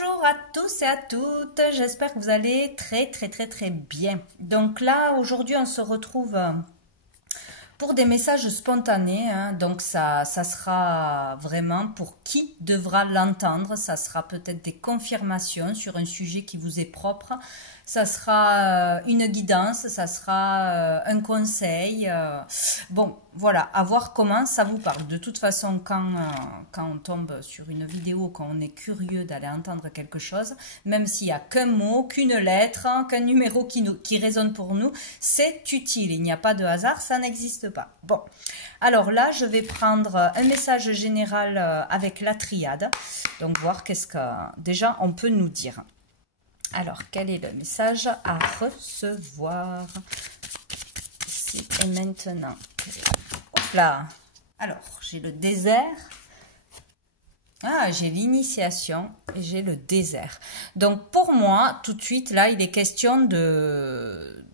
Bonjour à tous et à toutes, j'espère que vous allez très bien. Donc là, aujourd'hui, on se retrouve pour des messages spontanés, hein. Donc ça sera vraiment pour qui devra l'entendre, ça sera peut-être des confirmations sur un sujet qui vous est propre, ça sera une guidance, ça sera un conseil. Bon, voilà, à voir comment ça vous parle. De toute façon, quand on tombe sur une vidéo, quand on est curieux d'aller entendre quelque chose, même s'il n'y a qu'un mot, qu'une lettre, qu'un numéro qui résonne pour nous, c'est utile. Il n'y a pas de hasard, ça n'existe pas. Bon, alors là, je vais prendre un message général avec la triade. Donc, voir qu'est-ce que déjà on peut nous dire. Alors, quel est le message à recevoir ici et maintenant? Hop là. Alors, j'ai le désert. Ah, j'ai l'initiation et j'ai le désert. Donc, pour moi, tout de suite, là, il est question de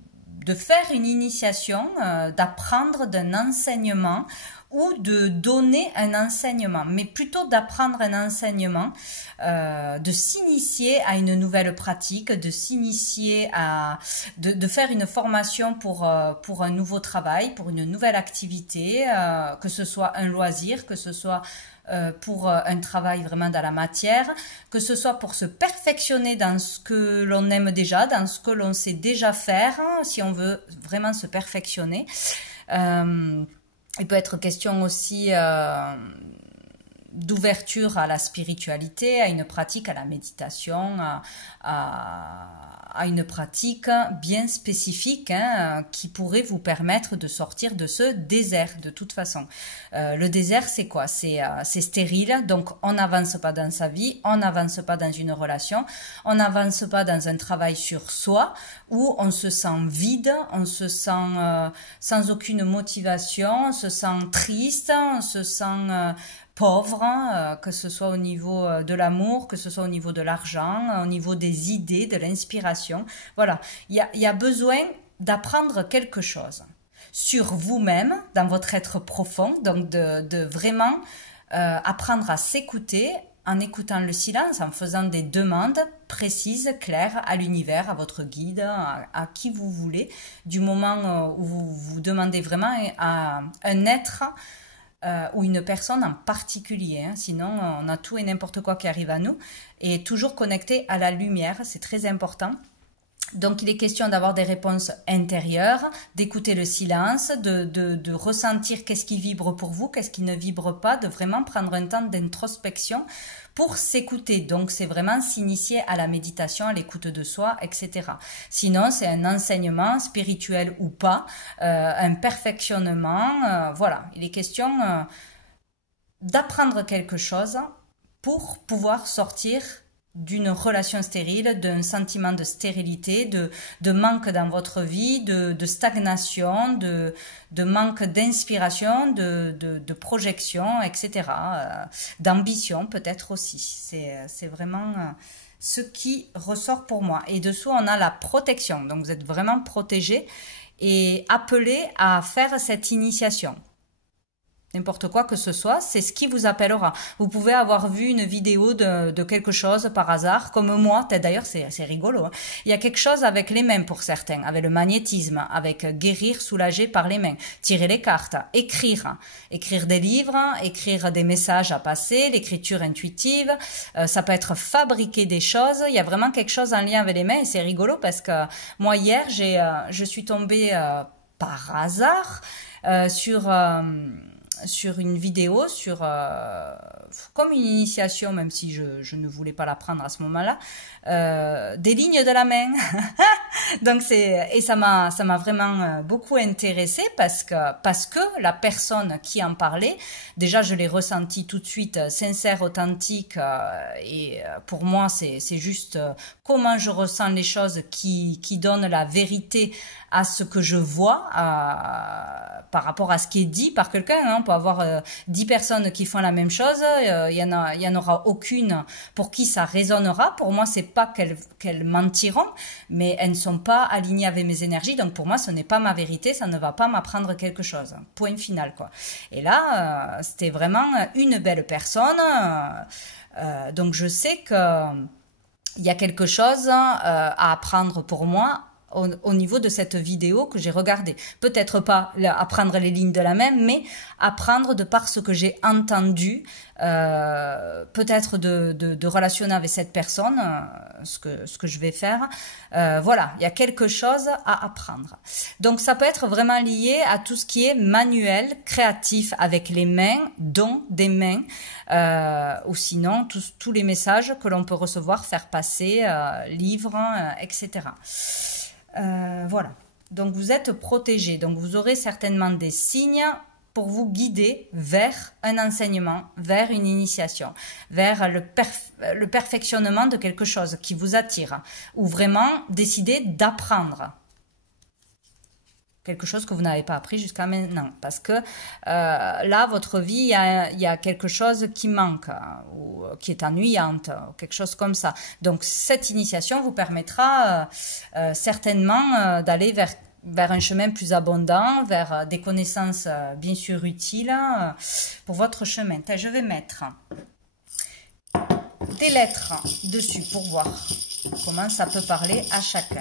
faire une initiation, d'apprendre d'un enseignement ou de donner un enseignement, mais plutôt d'apprendre un enseignement, de s'initier à une nouvelle pratique, de s'initier de faire une formation pour un nouveau travail, pour une nouvelle activité, que ce soit un loisir, que ce soit pour un travail vraiment dans la matière, que ce soit pour se perfectionner dans ce que l'on aime déjà, dans ce que l'on sait déjà faire, hein, si on veut vraiment se perfectionner. Il peut être question aussi d'ouverture à la spiritualité, à une pratique, à la méditation, à une pratique bien spécifique, hein, qui pourrait vous permettre de sortir de ce désert de toute façon. Le désert, c'est quoi? C'est stérile, donc on n'avance pas dans sa vie, on n'avance pas dans une relation, on n'avance pas dans un travail sur soi, où on se sent vide, on se sent sans aucune motivation, on se sent triste, on se sent pauvre, hein, que ce soit au niveau de l'amour, que ce soit au niveau de l'argent, au niveau des idées, de l'inspiration. Voilà, il y a besoin d'apprendre quelque chose sur vous-même, dans votre être profond, donc de vraiment apprendre à s'écouter en écoutant le silence, en faisant des demandes précises, claires à l'univers, à votre guide, à qui vous voulez, du moment où vous demandez vraiment à un être ou une personne en particulier, hein. Sinon on a tout et n'importe quoi qui arrive à nous, et toujours connecté à la lumière, c'est très important. Donc il est question d'avoir des réponses intérieures, d'écouter le silence, de ressentir qu'est-ce qui vibre pour vous, qu'est-ce qui ne vibre pas, de vraiment prendre un temps d'introspection pour s'écouter. Donc c'est vraiment s'initier à la méditation, à l'écoute de soi, etc. Sinon c'est un enseignement spirituel ou pas, un perfectionnement, voilà. Il est question d'apprendre quelque chose pour pouvoir sortir d'une relation stérile, d'un sentiment de stérilité, de manque dans votre vie, de stagnation, de manque d'inspiration, de projection, etc. D'ambition peut-être aussi. C'est vraiment ce qui ressort pour moi. Et dessous, on a la protection. Donc vous êtes vraiment protégé et appelé à faire cette initiation. N'importe quoi que ce soit, c'est ce qui vous appellera. Vous pouvez avoir vu une vidéo de quelque chose par hasard, comme moi. D'ailleurs, c'est rigolo, hein. Il y a quelque chose avec les mains pour certains, avec le magnétisme, avec guérir, soulager par les mains, tirer les cartes, écrire des livres, écrire des messages à passer, l'écriture intuitive. Ça peut être fabriquer des choses. Il y a vraiment quelque chose en lien avec les mains, et c'est rigolo parce que moi hier, je suis tombée par hasard sur une vidéo, comme une initiation, même si je ne voulais pas la prendre à ce moment-là, des lignes de la main. Donc ça m'a vraiment beaucoup intéressée parce que la personne qui en parlait, déjà je l'ai ressenti tout de suite sincère, authentique, et pour moi c'est juste comment je ressens les choses qui donnent la vérité à ce que je vois, par rapport à ce qui est dit par quelqu'un, hein. On peut avoir 10 personnes qui font la même chose, il y en aura aucune pour qui ça résonnera. Pour moi, c'est pas qu'elles mentiront, mais elles ne sont pas alignées avec mes énergies, donc pour moi, ce n'est pas ma vérité, ça ne va pas m'apprendre quelque chose. Point final, quoi. Et là, c'était vraiment une belle personne, donc je sais que il y a quelque chose à apprendre pour moi au niveau de cette vidéo que j'ai regardée. Peut-être pas apprendre les lignes de la même, mais apprendre de par ce que j'ai entendu, peut-être de relationner avec cette personne, ce que je vais faire. Voilà, il y a quelque chose à apprendre. Donc ça peut être vraiment lié à tout ce qui est manuel, créatif avec les mains, don des mains, ou sinon tous les messages que l'on peut recevoir, faire passer, livres, etc. Voilà, donc vous êtes protégé, donc vous aurez certainement des signes pour vous guider vers un enseignement, vers une initiation, vers le perfectionnement de quelque chose qui vous attire, ou vraiment décider d'apprendre quelque chose que vous n'avez pas appris jusqu'à maintenant, parce que là, votre vie, il y a quelque chose qui manque, ou qui est ennuyante, ou quelque chose comme ça. Donc, cette initiation vous permettra certainement d'aller vers un chemin plus abondant, vers des connaissances bien sûr utiles pour votre chemin. Je vais mettre des lettres dessus pour voir comment ça peut parler à chacun.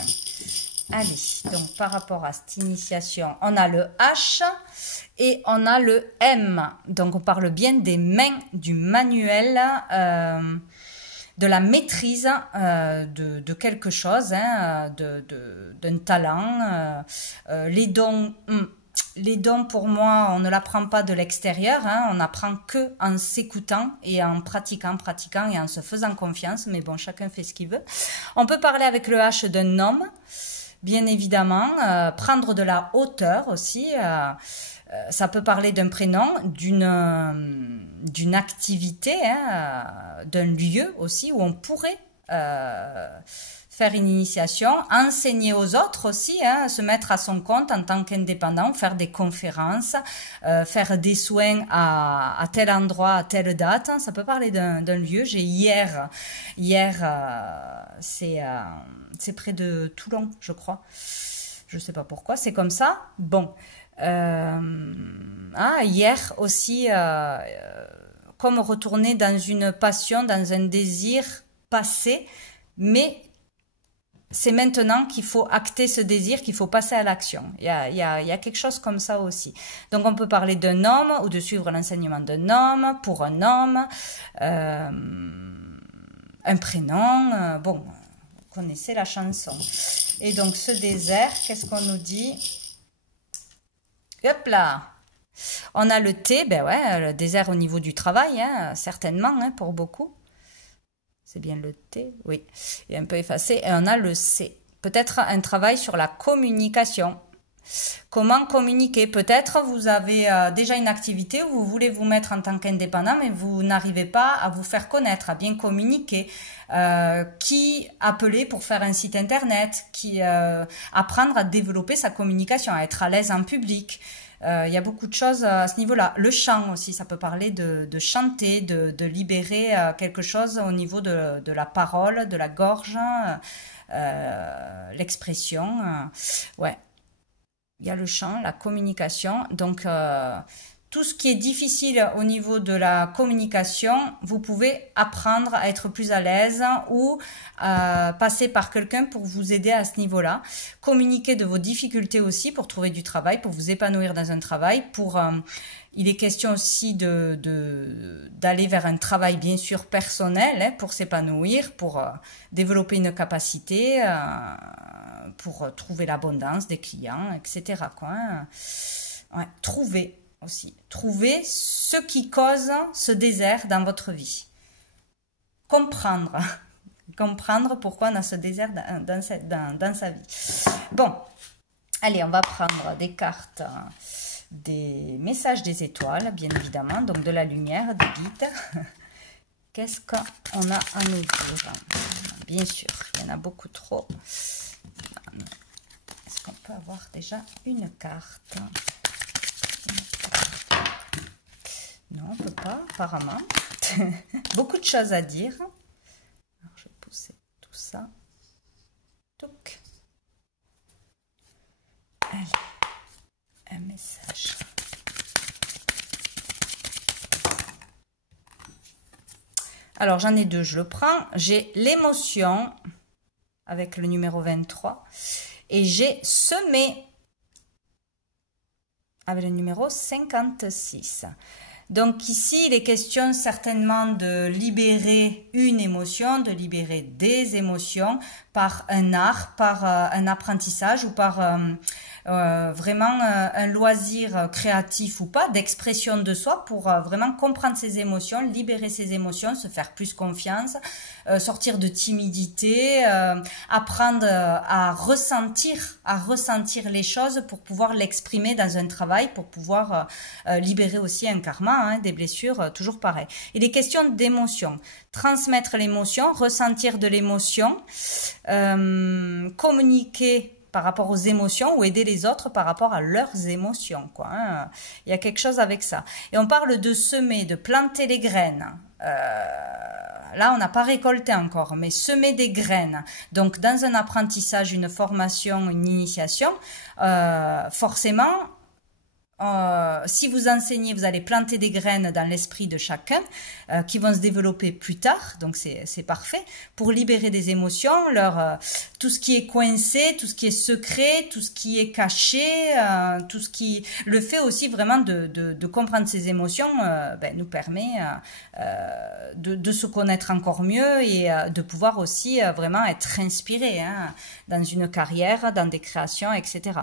Allez, donc par rapport à cette initiation, on a le H et on a le M. Donc on parle bien des mains, du manuel, de la maîtrise de quelque chose, hein, d'un talent. Les dons, pour moi, on ne l'apprend pas de l'extérieur, hein, on n'apprend que en s'écoutant et en pratiquant et en se faisant confiance. Mais bon, chacun fait ce qu'il veut. On peut parler avec le H d'un homme. Bien évidemment, prendre de la hauteur aussi, ça peut parler d'un prénom, d'une activité, hein, d'un lieu aussi où on pourrait faire une initiation, enseigner aux autres aussi, hein, se mettre à son compte en tant qu'indépendant, faire des conférences, faire des soins à tel endroit, à telle date. Ça peut parler d'un lieu. J'ai hier, c'est près de Toulon, je crois. Je sais pas pourquoi, c'est comme ça. Bon. Hier aussi, comme retourner dans une passion, dans un désir passé, mais c'est maintenant qu'il faut acter ce désir, qu'il faut passer à l'action. Il y a quelque chose comme ça aussi. Donc on peut parler d'un homme ou de suivre l'enseignement d'un homme, pour un homme, un prénom, bon, vous connaissez la chanson. Et donc ce désert, qu'est-ce qu'on nous dit? Hop là! On a le T, ben ouais, le désert au niveau du travail, hein, certainement, hein, pour beaucoup. C'est bien le T, oui, il est un peu effacé. Et on a le C. Peut-être un travail sur la communication. Comment communiquer? Peut-être vous avez déjà une activité où vous voulez vous mettre en tant qu'indépendant, mais vous n'arrivez pas à vous faire connaître, à bien communiquer. Qui appeler pour faire un site internet, apprendre à développer sa communication, à être à l'aise en public. Il y a beaucoup de choses à ce niveau-là. Le chant aussi, ça peut parler de chanter, de libérer quelque chose au niveau de la parole, de la gorge, l'expression. Ouais. Il y a le chant, la communication. Donc, tout ce qui est difficile au niveau de la communication, vous pouvez apprendre à être plus à l'aise ou passer par quelqu'un pour vous aider à ce niveau-là. Communiquer de vos difficultés aussi pour trouver du travail, pour vous épanouir dans un travail. Il est question aussi d'aller vers un travail bien sûr personnel, hein, pour s'épanouir, pour développer une capacité, pour trouver l'abondance des clients, etc. quoi, hein. Ouais, trouver aussi. Trouver ce qui cause ce désert dans votre vie. Comprendre. Comprendre pourquoi on a ce désert dans sa vie. Bon, allez, on va prendre des cartes, des messages des étoiles, bien évidemment, donc de la lumière, des guides. Qu'est-ce qu'on a à nous dire? Bien sûr, il y en a beaucoup trop. Est-ce qu'on peut avoir déjà une carte? Non, on ne peut pas, apparemment. Beaucoup de choses à dire. Alors, je vais pousser tout ça. Touc. Allez, un message. Alors, j'en ai deux, je le prends. J'ai l'émotion avec le numéro 23 et j'ai semer avec le numéro 56. Donc ici, il est question certainement de libérer une émotion, de libérer des émotions par un art, par un apprentissage ou par vraiment un loisir créatif ou pas, d'expression de soi pour vraiment comprendre ses émotions, libérer ses émotions, se faire plus confiance, sortir de timidité, apprendre à ressentir les choses pour pouvoir l'exprimer dans un travail, pour pouvoir libérer aussi un karma, hein, des blessures, toujours pareil. Il est question d'émotion, transmettre l'émotion, ressentir de l'émotion, communiquer par rapport aux émotions ou aider les autres par rapport à leurs émotions, quoi, hein. Il y a quelque chose avec ça. Et on parle de semer, de planter les graines. Là, on n'a pas récolté encore, mais semer des graines. Donc, dans un apprentissage, une formation, une initiation, forcément, si vous enseignez, vous allez planter des graines dans l'esprit de chacun qui vont se développer plus tard, donc c'est parfait, pour libérer des émotions, tout ce qui est coincé, tout ce qui est secret, tout ce qui est caché, tout ce qui... Le fait aussi vraiment de comprendre ces émotions nous permet de se connaître encore mieux et de pouvoir aussi vraiment être inspiré, hein, dans une carrière, dans des créations, etc.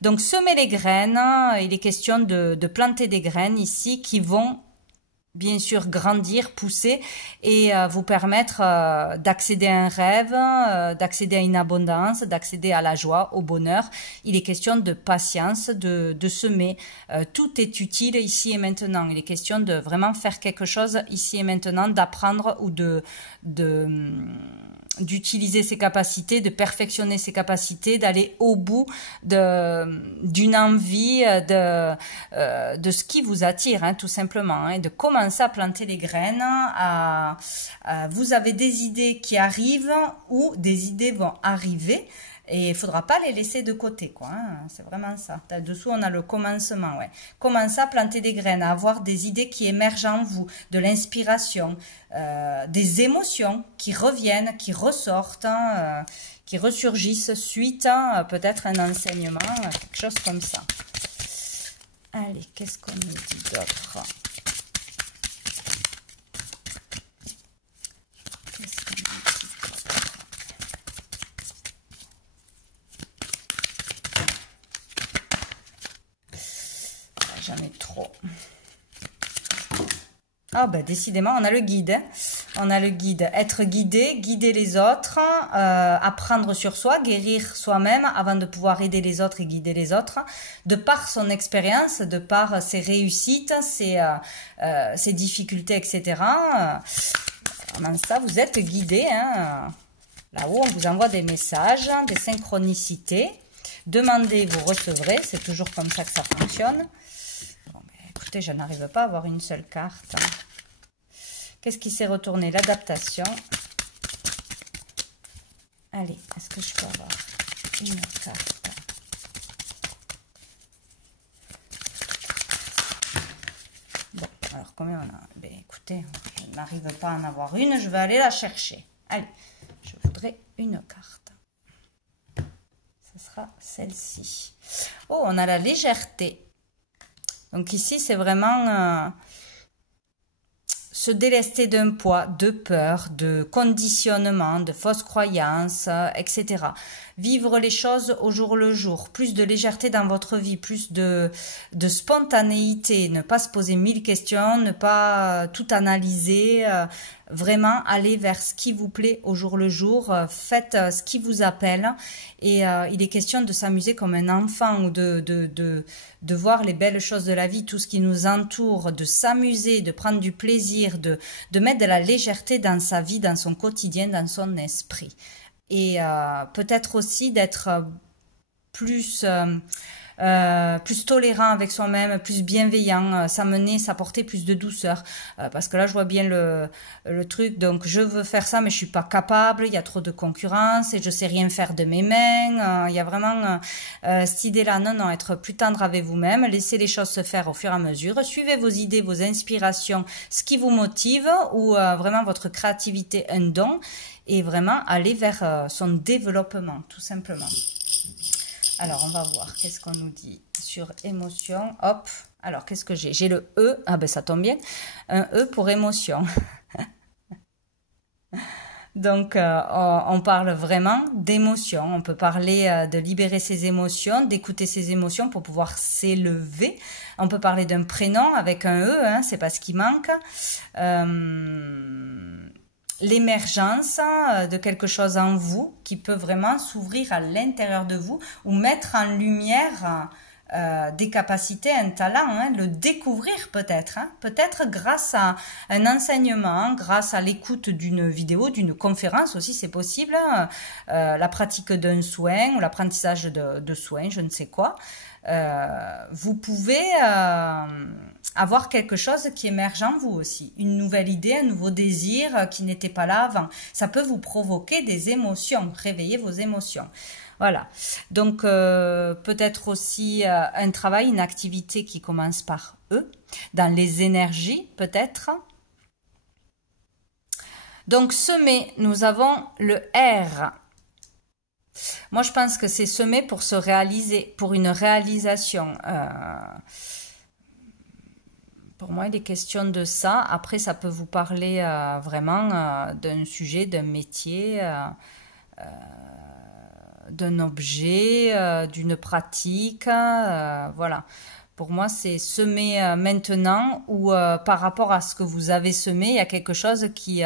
Donc, semer les graines, il est question de planter des graines ici qui vont bien sûr grandir, pousser et vous permettre d'accéder à un rêve, d'accéder à une abondance, d'accéder à la joie, au bonheur. Il est question de patience, de semer. Tout est utile ici et maintenant. Il est question de vraiment faire quelque chose ici et maintenant, d'apprendre ou d'utiliser ses capacités, de perfectionner ses capacités, d'aller au bout d'une envie, de ce qui vous attire, hein, tout simplement, hein, et de commencer à planter les graines. Vous avez des idées qui arrivent ou des idées vont arriver. Et il faudra pas les laisser de côté, quoi, hein. C'est vraiment ça. Dessous, on a le commencement, ouais. Commencez à planter des graines, à avoir des idées qui émergent en vous, de l'inspiration, des émotions qui reviennent, qui ressortent, hein, qui ressurgissent suite à peut-être un enseignement, quelque chose comme ça. Allez, qu'est-ce qu'on nous dit d'autre ? J'en ai trop. Ah ben décidément, on a le guide. Hein. On a le guide. Être guidé, guider les autres, apprendre sur soi, guérir soi-même avant de pouvoir aider les autres et guider les autres. De par son expérience, de par ses réussites, ses difficultés, etc. Comment ça, vous êtes guidé. Hein. Là-haut, on vous envoie des messages, des synchronicités. Demandez, vous recevrez. C'est toujours comme ça que ça fonctionne. Écoutez, je n'arrive pas à avoir une seule carte. Qu'est-ce qui s'est retourné? L'adaptation. Allez, est-ce que je peux avoir une carte? Bon, alors combien on a? Ben, écoutez, je n'arrive pas à en avoir une. Je vais aller la chercher. Allez, je voudrais une carte. Ce sera celle-ci. Oh, on a la légèreté. Donc ici, c'est vraiment se délester d'un poids, de peur, de conditionnement, de fausses croyances, etc. Vivre les choses au jour le jour, plus de légèreté dans votre vie, plus de spontanéité, ne pas se poser 1000 questions, ne pas tout analyser, vraiment aller vers ce qui vous plaît au jour le jour, faites ce qui vous appelle et il est question de s'amuser comme un enfant ou de voir les belles choses de la vie, tout ce qui nous entoure, de s'amuser, de prendre du plaisir, de mettre de la légèreté dans sa vie, dans son quotidien, dans son esprit. Et peut-être aussi d'être plus tolérant avec soi-même, plus bienveillant, s'apporter plus de douceur. Parce que là, je vois bien le truc. Donc, je veux faire ça, mais je suis pas capable. Il y a trop de concurrence et je sais rien faire de mes mains. Il y a vraiment cette idée-là. Non, non, être plus tendre avec vous-même. Laissez les choses se faire au fur et à mesure. Suivez vos idées, vos inspirations, ce qui vous motive ou vraiment votre créativité, un don. Et vraiment aller vers son développement, tout simplement. Alors, on va voir, qu'est-ce qu'on nous dit sur émotion. Hop, alors qu'est-ce que j'ai? J'ai le E, ah ben ça tombe bien, un E pour émotion. Donc, on parle vraiment d'émotion. On peut parler de libérer ses émotions, d'écouter ses émotions pour pouvoir s'élever. On peut parler d'un prénom avec un E, hein, c'est pas ce qui manque. L'émergence de quelque chose en vous qui peut vraiment s'ouvrir à l'intérieur de vous ou mettre en lumière des capacités, un talent, hein, le découvrir peut-être, hein, peut-être grâce à un enseignement, grâce à l'écoute d'une vidéo, d'une conférence aussi, c'est possible, la pratique d'un soin ou l'apprentissage de soins, je ne sais quoi. Vous pouvez avoir quelque chose qui émerge en vous aussi, une nouvelle idée, un nouveau désir qui n'était pas là avant. Ça peut vous provoquer des émotions, réveiller vos émotions. Voilà, donc peut-être aussi un travail, une activité qui commence par E, dans les énergies peut-être. Donc semer, nous avons le R. Moi je pense que c'est semer pour se réaliser, pour une réalisation. Pour moi il est question de ça. Après ça peut vous parler vraiment d'un sujet, d'un métier, d'un objet, d'une pratique, voilà. Pour moi, c'est semer maintenant ou par rapport à ce que vous avez semé, il y a quelque chose qui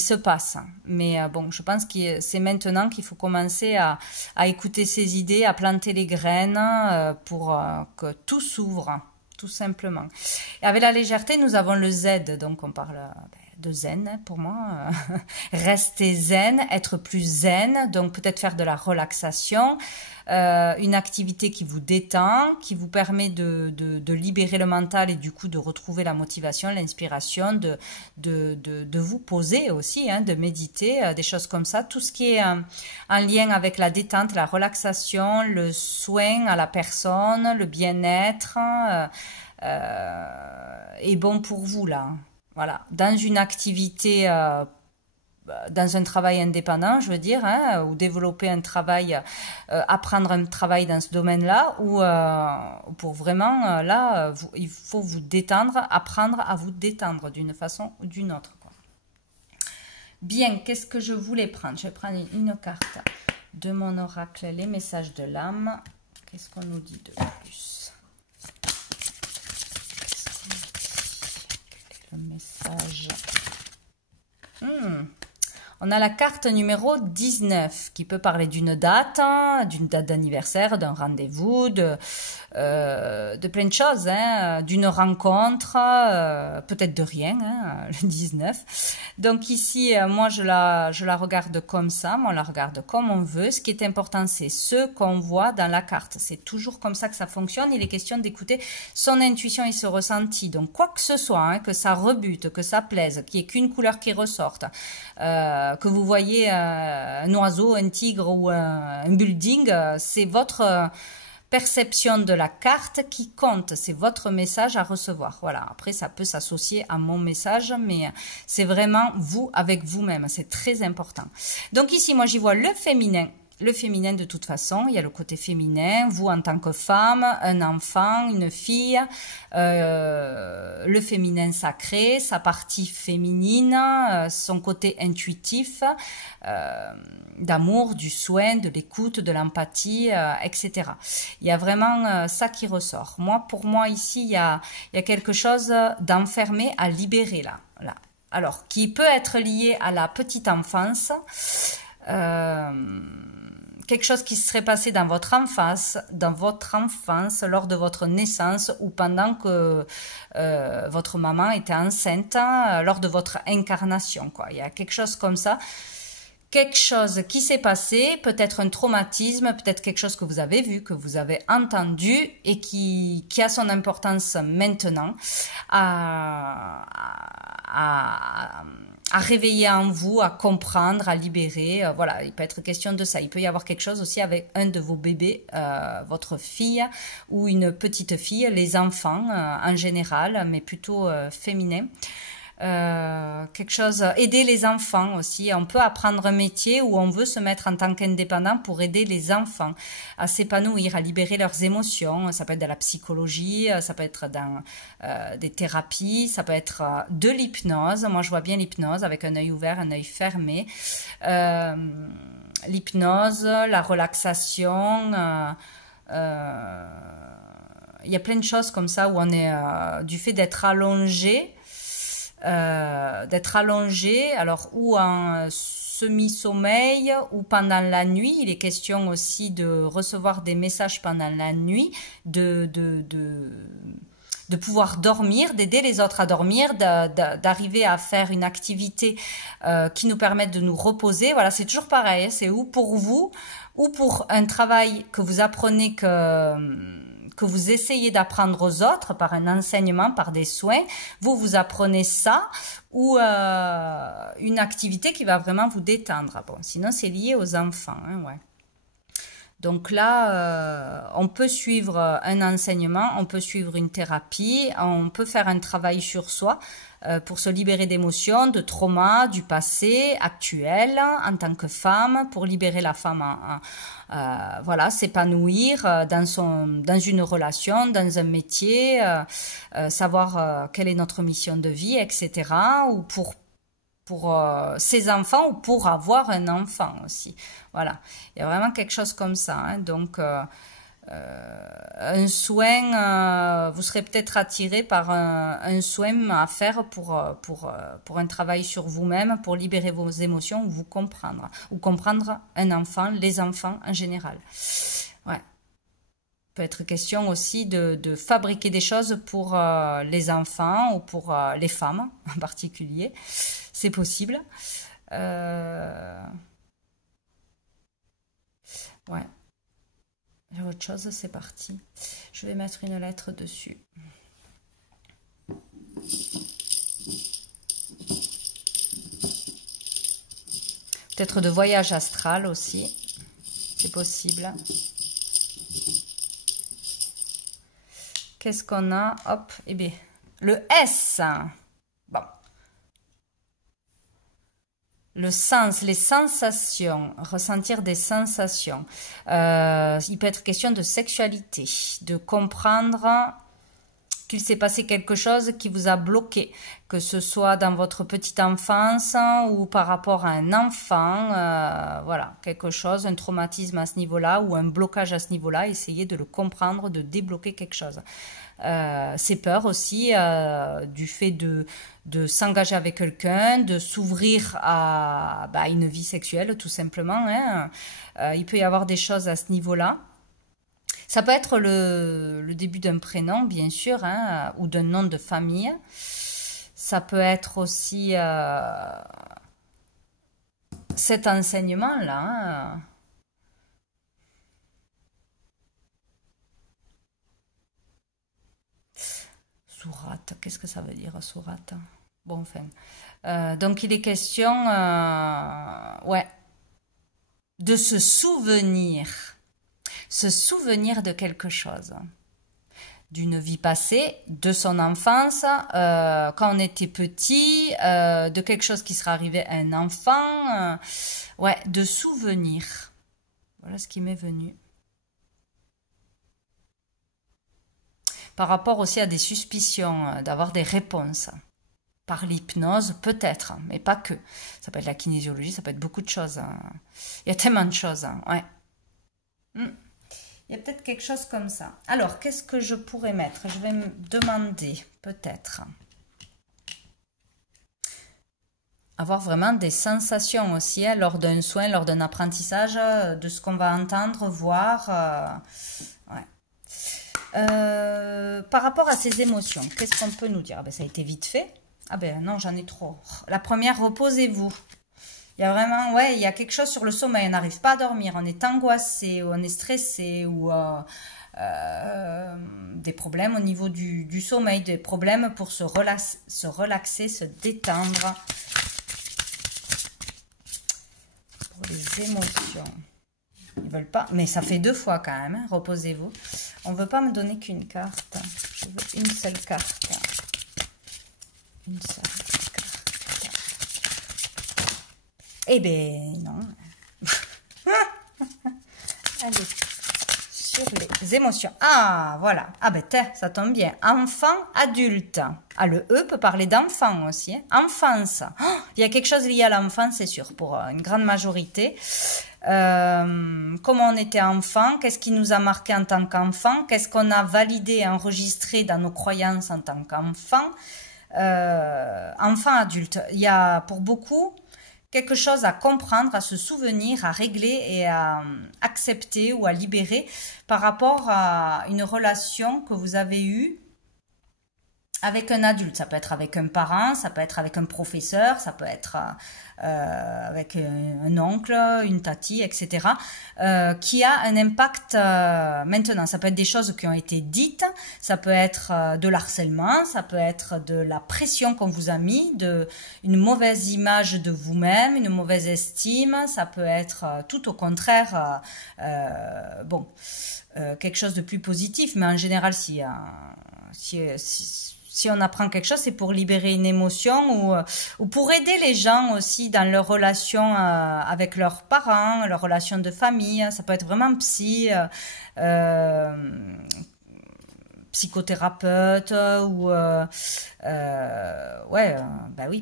se passe. Mais bon, je pense que c'est maintenant qu'il faut commencer à écouter ses idées, à planter les graines pour que tout s'ouvre, tout simplement. Et avec la légèreté, nous avons le Z, donc on parle de zen pour moi. Rester zen, être plus zen, donc peut-être faire de la relaxation, une activité qui vous détend, qui vous permet de libérer le mental et du coup de retrouver la motivation, l'inspiration, de vous poser aussi, hein, de méditer, des choses comme ça. Tout ce qui est en lien avec la détente, la relaxation, le soin à la personne, le bien-être est bon pour vous là. Voilà, dans une activité, dans un travail indépendant, je veux dire, hein, ou développer un travail, apprendre un travail dans ce domaine-là, ou pour vraiment, là, il faut vous détendre, apprendre à vous détendre d'une façon ou d'une autre, quoi. Bien, qu'est-ce que je voulais prendre? Je vais prendre une carte de mon oracle, les messages de l'âme. Qu'est-ce qu'on nous dit de plus? Le message. On a la carte numéro 19 qui peut parler d'une date d'anniversaire, d'un rendez-vous, de plein de choses, hein, d'une rencontre, peut-être de rien, hein, le 19. Donc ici, moi je la regarde comme ça, moi on la regarde comme on veut. Ce qui est important, c'est ce qu'on voit dans la carte. C'est toujours comme ça que ça fonctionne. Il est question d'écouter son intuition et ce ressenti. Donc quoi que ce soit, hein, que ça rebute, que ça plaise, qu'il n'y ait qu'une couleur qui ressorte, que vous voyez un oiseau, un tigre ou un building, c'est votre perception de la carte qui compte, c'est votre message à recevoir. Voilà, après ça peut s'associer à mon message, mais c'est vraiment vous avec vous-même, c'est très important. Donc ici, moi j'y vois le féminin. Le féminin de toute façon, il y a le côté féminin, vous en tant que femme, un enfant, une fille, le féminin sacré, sa partie féminine, son côté intuitif, d'amour, du soin, de l'écoute, de l'empathie, etc. Il y a vraiment ça qui ressort. Moi, pour moi ici, il y a quelque chose d'enfermé à libérer là. Alors, qui peut être lié à la petite enfance, quelque chose qui se serait passé dans votre enfance, lors de votre naissance ou pendant que votre maman était enceinte, lors de votre incarnation, quoi. Il y a quelque chose comme ça quelque chose qui s'est passé, peut-être un traumatisme, peut-être quelque chose que vous avez vu, que vous avez entendu et qui a son importance maintenant à réveiller en vous, à comprendre, à libérer. Voilà, il peut être question de ça. Il peut y avoir quelque chose aussi avec un de vos bébés, votre fille ou une petite fille, les enfants en général, mais plutôt féminins. Quelque chose, aider les enfants aussi. On peut apprendre un métier où on veut se mettre en tant qu'indépendant pour aider les enfants à s'épanouir, à libérer leurs émotions. Ça peut être de la psychologie, ça peut être dans des thérapies, ça peut être de l'hypnose. Moi, je vois bien l'hypnose avec un œil ouvert, un œil fermé. L'hypnose, la relaxation. Il y a plein de choses comme ça où on est du fait d'être allongé. Alors ou en semi-sommeil ou pendant la nuit. Il est question aussi de recevoir des messages pendant la nuit, de pouvoir dormir, d'aider les autres à dormir, d'arriver à faire une activité qui nous permette de nous reposer. Voilà, c'est toujours pareil, c'est ou pour vous, ou pour un travail que vous apprenez que vous essayez d'apprendre aux autres par un enseignement, par des soins, vous apprenez ça, ou une activité qui va vraiment vous détendre. Bon, sinon c'est lié aux enfants, hein, ouais. Donc là, on peut suivre un enseignement, on peut suivre une thérapie, on peut faire un travail sur soi pour se libérer d'émotions, de traumas, du passé actuel en tant que femme, pour libérer la femme, voilà, s'épanouir dans une relation, dans un métier, savoir quelle est notre mission de vie, etc. Ou pour ses enfants ou pour avoir un enfant aussi. Voilà, il y a vraiment quelque chose comme ça, hein. Donc, un soin, vous serez peut-être attiré par un soin à faire pour un travail sur vous-même, pour libérer vos émotions ou vous comprendre, ou comprendre un enfant, les enfants en général. Ouais. Peut être question aussi de fabriquer des choses pour les enfants ou pour les femmes en particulier. C'est possible. Ouais. J'ai autre chose, c'est parti. Je vais mettre une lettre dessus. Peut-être de voyage astral aussi. C'est possible. Qu'est-ce qu'on a? Hop, eh bien, le S. Bon. Le sens, les sensations, ressentir des sensations. Il peut être question de sexualité, de comprendre qu'il s'est passé quelque chose qui vous a bloqué, que ce soit dans votre petite enfance ou par rapport à un enfant, voilà, quelque chose, un traumatisme à ce niveau-là ou un blocage à ce niveau-là, essayez de le comprendre, de débloquer quelque chose. Ces peurs aussi du fait de s'engager avec quelqu'un, de s'ouvrir à une vie sexuelle tout simplement, hein. Il peut y avoir des choses à ce niveau-là. Ça peut être le début d'un prénom, bien sûr, hein, ou d'un nom de famille. Ça peut être aussi cet enseignement-là, hein. Sourate, qu'est-ce que ça veut dire, sourate? Bon, enfin. Donc, il est question, ouais, de se souvenir de quelque chose, d'une vie passée, de son enfance, quand on était petit, de quelque chose qui serait arrivé à un enfant, ouais, de souvenirs. Voilà ce qui m'est venu. Par rapport aussi à des suspicions, d'avoir des réponses. Par l'hypnose, peut-être, mais pas que. Ça peut être la kinésiologie, ça peut être beaucoup de choses, hein. Il y a tellement de choses, hein, ouais. Il y a peut-être quelque chose comme ça. Alors, qu'est-ce que je pourrais mettre? Je vais me demander, peut-être. Avoir vraiment des sensations aussi, hein, lors d'un soin, lors d'un apprentissage, de ce qu'on va entendre, voir. Ouais. Par rapport à ces émotions, qu'est-ce qu'on peut nous dire? Ah ben, ça a été vite fait. Ah ben non, j'en ai trop. La première, reposez-vous. Il y a vraiment, ouais, il y a quelque chose sur le sommeil. On n'arrive pas à dormir, on est angoissé, ou on est stressé, ou des problèmes au niveau du sommeil, des problèmes pour se relaxer, se détendre. Pour les émotions. Ils veulent pas, mais ça fait 2 fois quand même, hein. Reposez-vous. On ne veut pas me donner qu'une carte. Je veux une seule carte. Une seule carte. Eh ben non. Allez, sur les émotions. Ah, voilà. Ah ben ça tombe bien. Enfant, adulte. Ah, le E peut parler d'enfant aussi. Hein. Enfance. Oh, il y a quelque chose lié à l'enfance, c'est sûr, pour une grande majorité. Comment on était enfant, qu'est-ce qui nous a marqué en tant qu'enfant, qu'est-ce qu'on a validé et enregistré dans nos croyances en tant qu'enfant. Enfant, adulte. Il y a pour beaucoup quelque chose à comprendre, à se souvenir, à régler et à accepter ou à libérer par rapport à une relation que vous avez eue avec un adulte. Ça peut être avec un parent, ça peut être avec un professeur, ça peut être avec un oncle, une tati, etc. Qui a un impact maintenant. Ça peut être des choses qui ont été dites, ça peut être de l'harcèlement, ça peut être de la pression qu'on vous a mis, une mauvaise image de vous-même, une mauvaise estime, ça peut être tout au contraire, quelque chose de plus positif, mais en général, si on apprend quelque chose, c'est pour libérer une émotion ou pour aider les gens aussi dans leur relation avec leurs parents, leur relation de famille. Ça peut être vraiment psychothérapeute ou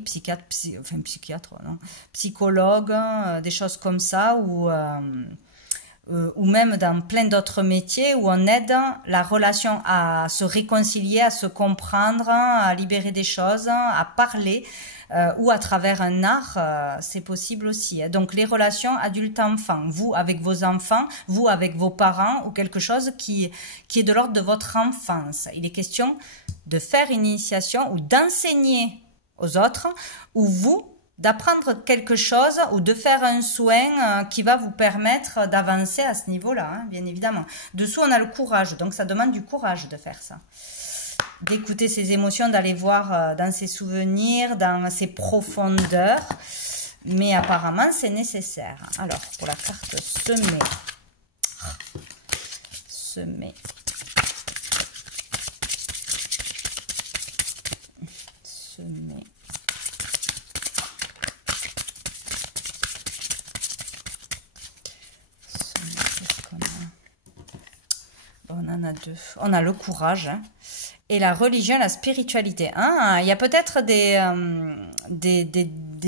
psychiatre, non, psychologue, des choses comme ça ou même dans plein d'autres métiers où on aide la relation à se réconcilier, à se comprendre, à libérer des choses, à parler, ou à travers un art, c'est possible aussi. Donc les relations adulte-enfant, vous avec vos enfants, vous avec vos parents, ou quelque chose qui est de l'ordre de votre enfance. Il est question de faire une initiation ou d'enseigner aux autres, ou vous d'apprendre quelque chose ou de faire un soin qui va vous permettre d'avancer à ce niveau-là, hein, bien évidemment. Dessous, on a le courage, donc ça demande du courage de faire ça. D'écouter ses émotions, d'aller voir dans ses souvenirs, dans ses profondeurs, mais apparemment, c'est nécessaire. Alors, pour la carte semer. On en a 2. On a le courage et la religion, la spiritualité. Hein, il y a peut-être des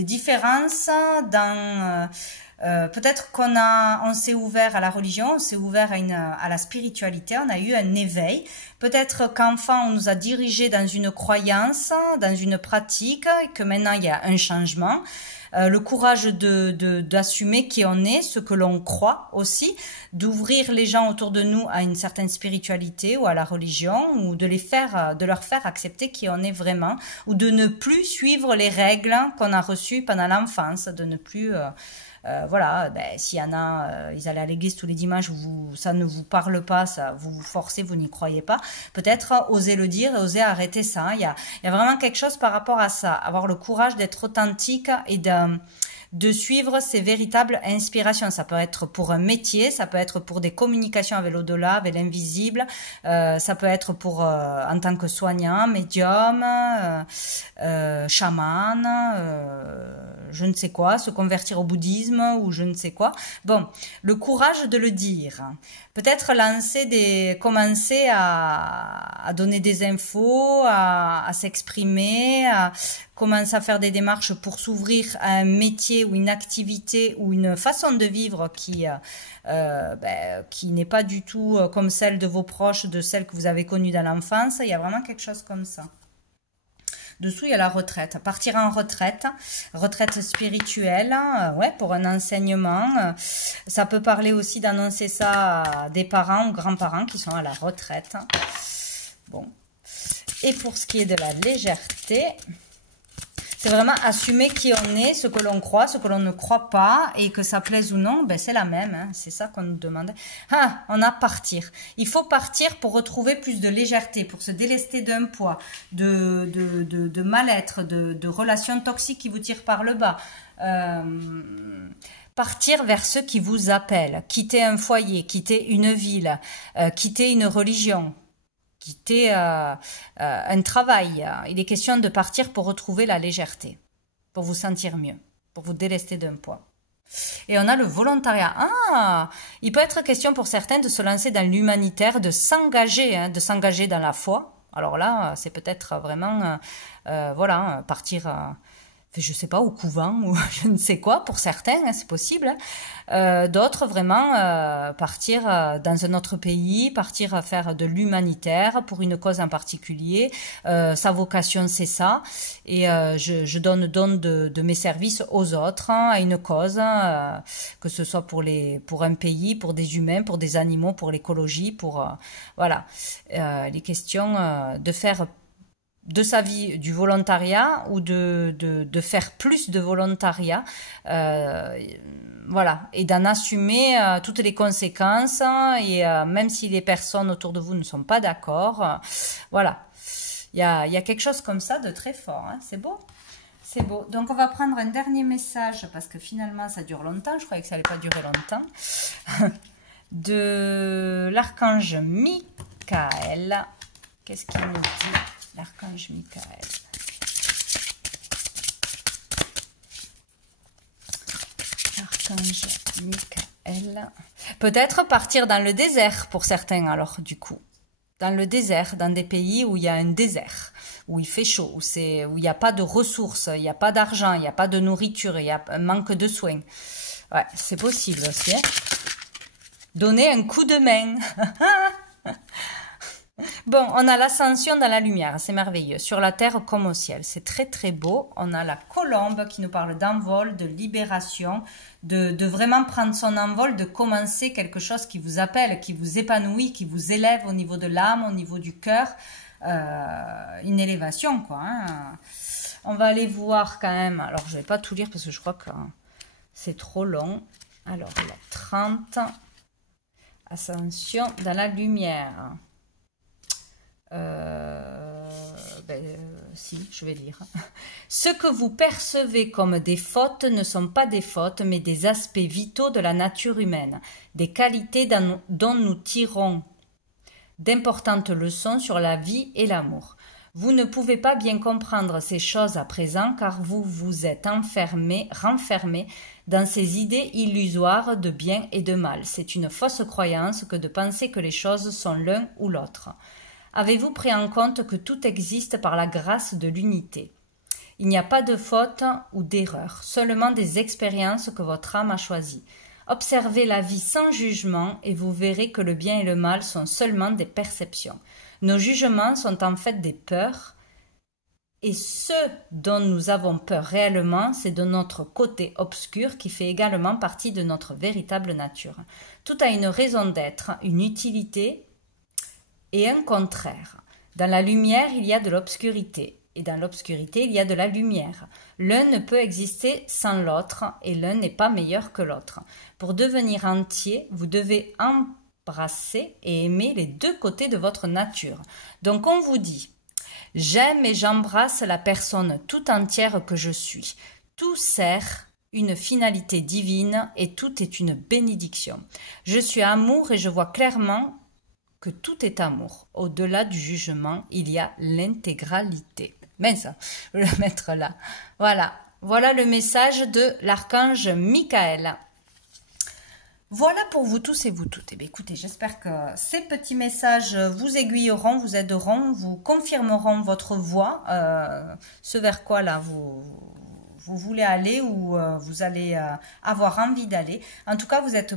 différences dans... peut-être on s'est ouvert à la religion, on s'est ouvert à la spiritualité, on a eu un éveil. Peut-être qu'enfant, on nous a dirigés dans une croyance, dans une pratique, et que maintenant, il y a un changement. Le courage d'assumer qui on est, ce que l'on croit aussi, d'ouvrir les gens autour de nous à une certaine spiritualité ou à la religion, ou de leur faire accepter qui on est vraiment, ou de ne plus suivre les règles qu'on a reçues pendant l'enfance, de ne plus... s'il y en a, ils allaient à l'église tous les dimanches, ça ne vous parle pas, ça vous forcez, vous n'y croyez pas, peut-être oser le dire et oser arrêter ça. Il y a vraiment quelque chose par rapport à ça, avoir le courage d'être authentique et de suivre ses véritables inspirations. Ça peut être pour un métier, ça peut être pour des communications avec l'au-delà, avec l'invisible, ça peut être pour en tant que soignant, médium, chaman, je ne sais quoi, se convertir au bouddhisme ou je ne sais quoi. Bon, le courage de le dire. Peut-être commencer à donner des infos, à s'exprimer, à commencer à faire des démarches pour s'ouvrir à un métier ou une activité ou une façon de vivre qui n'est pas du tout comme celle de vos proches, de celle que vous avez connue dans l'enfance. Il y a vraiment quelque chose comme ça. Dessous, il y a la retraite. Partir en retraite spirituelle, pour un enseignement. Ça peut parler aussi d'annoncer ça à des parents ou grands-parents qui sont à la retraite. Bon. Et pour ce qui est de la légèreté, C'est vraiment assumer qui on est, ce que l'on croit, ce que l'on ne croit pas, et que ça plaise ou non, ben c'est la même, hein, c'est ça qu'on nous demande. Ah, on a partir. Il faut partir pour retrouver plus de légèreté, pour se délester d'un poids, de mal-être, de relations toxiques qui vous tirent par le bas. Partir vers ceux qui vous appellent, quitter un foyer, quitter une ville, quitter une religion, quitter un travail. Il est question de partir pour retrouver la légèreté, pour vous sentir mieux, pour vous délester d'un poids. Et on a le volontariat. Ah, il peut être question pour certains de se lancer dans l'humanitaire, de s'engager, hein, de s'engager dans la foi. Alors là, c'est peut-être vraiment, voilà, partir... je sais pas, au couvent ou je ne sais quoi, pour certains, hein, c'est possible. D'autres, vraiment, partir dans un autre pays, partir faire de l'humanitaire pour une cause en particulier. Sa vocation, c'est ça. Et je donne de mes services aux autres, hein, à une cause, que ce soit pour un pays, pour des humains, pour des animaux, pour l'écologie, voilà. Les questions de faire de sa vie du volontariat ou de faire plus de volontariat, voilà, et d'en assumer toutes les conséquences, et même si les personnes autour de vous ne sont pas d'accord, voilà, il y a quelque chose comme ça de très fort, hein. C'est beau. C'est beau. Donc on va prendre un dernier message, parce que finalement ça dure longtemps, je croyais que ça allait pas durer longtemps, de l'archange Michael. Qu'est-ce qu'il nous dit, l'archange Michael? L'archange Michael. Peut-être partir dans le désert pour certains, alors, du coup. Dans le désert, dans des pays où il y a un désert, où il fait chaud, où il n'y a pas de ressources, il n'y a pas d'argent, il n'y a pas de nourriture, il y a un manque de soins. Ouais, c'est possible aussi, hein. Donner un coup de main. Bon, on a l'ascension dans la lumière, c'est merveilleux, sur la terre comme au ciel, c'est très très beau. On a la colombe qui nous parle d'envol, de libération, de vraiment prendre son envol, de commencer quelque chose qui vous appelle, qui vous épanouit, qui vous élève au niveau de l'âme, au niveau du cœur, une élévation quoi, hein. On va aller voir quand même, alors je ne vais pas tout lire parce que je crois que c'est trop long. Alors la 30, ascension dans la lumière. Si, je vais lire. Ce que vous percevez comme des fautes ne sont pas des fautes, mais des aspects vitaux de la nature humaine, des qualités dont nous tirons d'importantes leçons sur la vie et l'amour. Vous ne pouvez pas bien comprendre ces choses à présent, car vous vous êtes renfermé dans ces idées illusoires de bien et de mal. C'est une fausse croyance que de penser que les choses sont l'un ou l'autre. Avez-vous pris en compte que tout existe par la grâce de l'unité? Il n'y a pas de faute ou d'erreur, seulement des expériences que votre âme a choisies. Observez la vie sans jugement et vous verrez que le bien et le mal sont seulement des perceptions. Nos jugements sont en fait des peurs, et ce dont nous avons peur réellement, c'est de notre côté obscur qui fait également partie de notre véritable nature. Tout a une raison d'être, une utilité et un contraire. Dans la lumière, il y a de l'obscurité, et dans l'obscurité, il y a de la lumière. L'un ne peut exister sans l'autre, et l'un n'est pas meilleur que l'autre. Pour devenir entier, vous devez embrasser et aimer les deux côtés de votre nature. Donc on vous dit, j'aime et j'embrasse la personne tout entière que je suis. Tout sert une finalité divine et tout est une bénédiction. Je suis amour et je vois clairement que tout est amour. Au-delà du jugement, il y a l'intégralité. Mais ça, je vais le mettre là. Voilà. Voilà le message de l'archange Michael. Voilà pour vous tous et vous toutes. Eh bien, écoutez, j'espère que ces petits messages vous aiguilleront, vous aideront, vous confirmeront votre voie, ce vers quoi là vous voulez aller ou vous allez avoir envie d'aller. En tout cas, vous êtes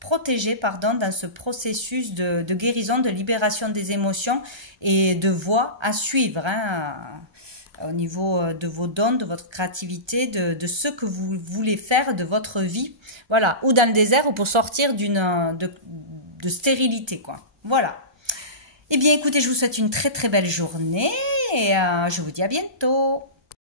protégé dans ce processus de guérison, de libération des émotions et de voie à suivre, hein, au niveau de vos dons, de votre créativité, de ce que vous voulez faire de votre vie. Voilà, ou dans le désert ou pour sortir de stérilité, quoi. Voilà. Eh bien, écoutez, je vous souhaite une très très belle journée et je vous dis à bientôt.